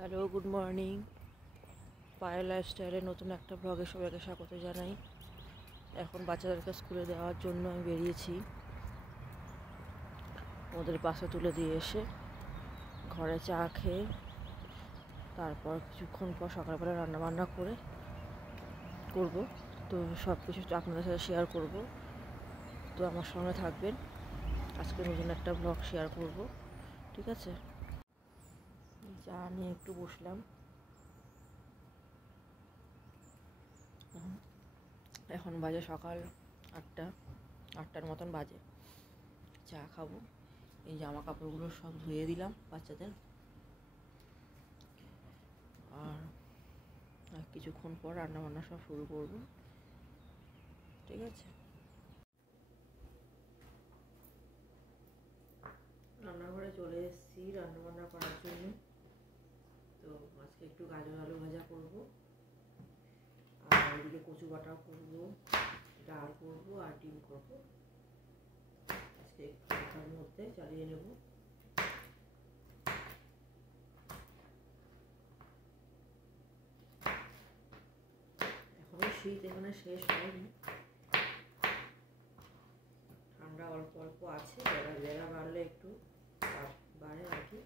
Hello, good morning. Payel লাইফস্টাইলের নতুন একটা ব্লগে সবাইকে স্বাগত জানাই। এখন বাচ্চাদেরকে স্কুলে দেওয়ার জন্য আমি বেরিয়েছি। ওদের বাসে তুলে দিয়ে এসে ঘরে চা খেয়ে তারপর কিছুক্ষণ পর সকালবেলা রান্নাবান্না করব। তো সব কিছু আপনাদের সাথে শেয়ার করব। তো আমার সঙ্গে থাকবেন। আজকে নতুন একটা ব্লগ শেয়ার করব, ঠিক আছে? চা নিয়ে একটু বসলাম। এখন বাজে সকাল 8টার মতন বাজে। চা খাবো। এই জামা কাপড়গুলো সব ধুয়ে দিলাম বাচ্চাদের। আর কিছুক্ষণ পর রান্নাবান্না সব শুরু করব, ঠিক আছে? রান্নাঘরে চলে এসেছি রান্নাবান্না করার জন্য। তো আজকে একটু গাজর আলু ভাজা করব, আর এদিকে কচু বাটা করব, ডাল করব আর ডিম করব। আজকে একটু মধ্যে চালিয়ে নেব। এখনো শীত এখানে শেষ হয়নি, ঠান্ডা অল্প অল্প আছে। বেলা বাড়লে একটু বাড়ে আর কি।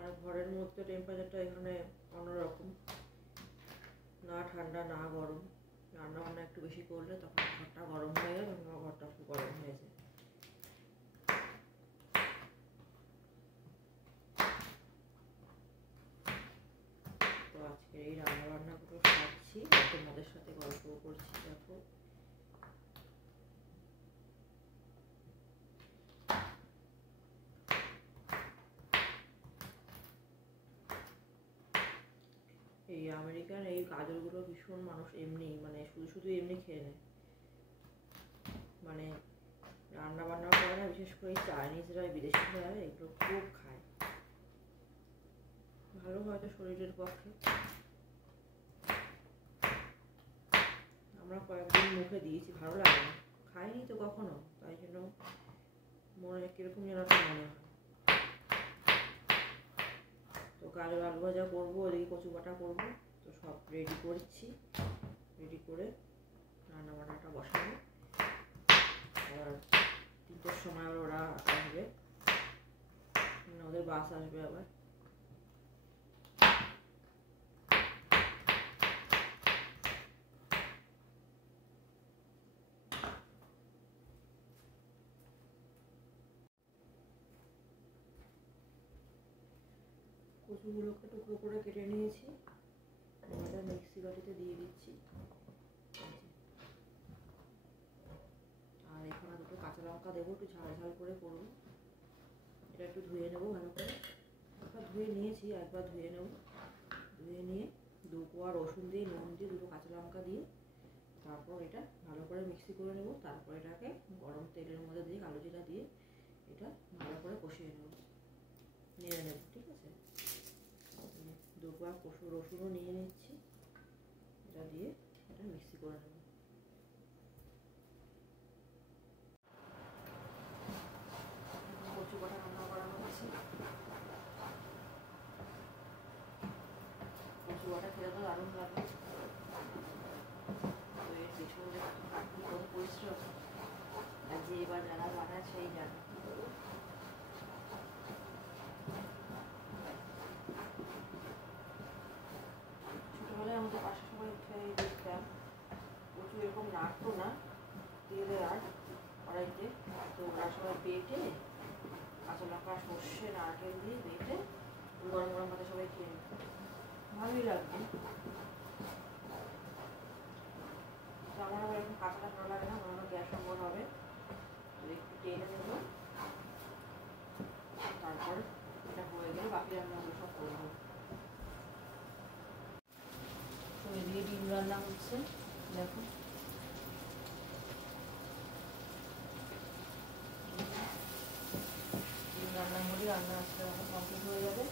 আর ঘরের মধ্যে টেম্পারেচারটা এখানে অন্যরকম, না ঠান্ডা না গরম। রান্না বান্না একটু বেশি করলে তখন ঘরটা গরম হয়ে যায়, ঘরটা খুব গরম হয়ে যায়। তো আজকে এই রান্না বান্নাগুলো খাচ্ছি, তোমাদের সাথে গল্পও করছি। দেখো, এই আমেরিকান এই গাজরগুলো ভীষণ মানুষ এমনি শুধু এমনি খেয়ে নেয়, রান্না বান্না করে না। বিশেষ করে চাইনিজরা, বিদেশিরা এগুলো খুব খায়। ভালো হয়তো শরীরের পক্ষে। আমরা কয়েকদিন মুখে দিয়েছি, ভালো লাগে না, খাইনি তো কখনো, তাই জন্য মনে কিরকম যেন একটা মনে হয়। তো গাজর আলু ভাজা করবো, ওদিকে কচু বাটা করবো। তো সব রেডি করছি, রেডি করে রান্নাবান্নাটা বসাবো। আর 3টের সময় আবার ওরা আসবে, ওদের বাস আসবে আবার। কচুগুলোকে টুকরো করে কেটে নিয়েছি, এটা মিক্সি বাটিতে দিয়ে দিচ্ছি। আর এখানে দুটো কাঁচা লঙ্কা দেবো, একটু ঝাল ঝাল করে করবো। এটা একটু ধুয়ে নেবো ভালো করে। ধুয়ে নিয়েছি, একবার ধুয়ে নেব। ধুয়ে নিয়ে 2 কোয়া রসুন দিয়ে, নুন দিয়ে, দুটো কাঁচা লঙ্কা দিয়ে তারপর এটা ভালো করে মিক্সি করে নেব। তারপর এটাকে গরম তেলের মধ্যে দিয়ে কালো জিরা দিয়ে এটা ভালো করে কষিয়ে নেব, নেড়ে নেব, ঠিক আছে? 2 কোয়া রসুনও নিয়ে নিচ্ছি, এটা দিয়ে এটা মিক্সি করে নেব। কচু বাটা রান্না করানো হচ্ছে। কচু বাটা খেলে তো দারুণ লাগে। তো এর পেছনে কত পরিশ্রম, আর যে এবার যারা বানায় সেই জানে। ছোটবেলায় আমাদের পাশে সবাই খেয়ে দেখতাম, কচু এরকম নাড়তো না তেলে আর কড়াইতে। তো ওরা সবাই বেটে কাঁচা লঙ্কা, সর্ষে, নারকেল দিয়ে বেটে গরম গরম ভাতে সবাই খেয়ে নিত, ভালোই লাগবে। তো আমার আবার এরকম কাঁচাটা ভালো লাগে না, আমার গ্যাস অম্বল হবে। তো একটু টেনে নেব, তারপর এটা হয়ে গেলে বাকি রান্নাগুলো সব করবো। তো এদিকে ডিম রান্না হচ্ছে, দেখো। ডিম রান্না হলে রান্না আস্তে আস্তে কমপ্লিট হয়ে যাবে।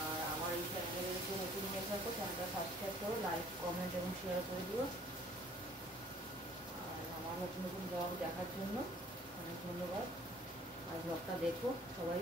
আর আমার এই চ্যানেলে যদি নতুন হয়ে থাকো, চ্যানেলটা সাবস্ক্রাইব করো, লাইক, কমেন্ট এবং শেয়ার করে দিও। আর আমার নতুন নতুন ব্লগ দেখার জন্য অনেক ধন্যবাদ। আর ব্লগটা দেখো সবাই।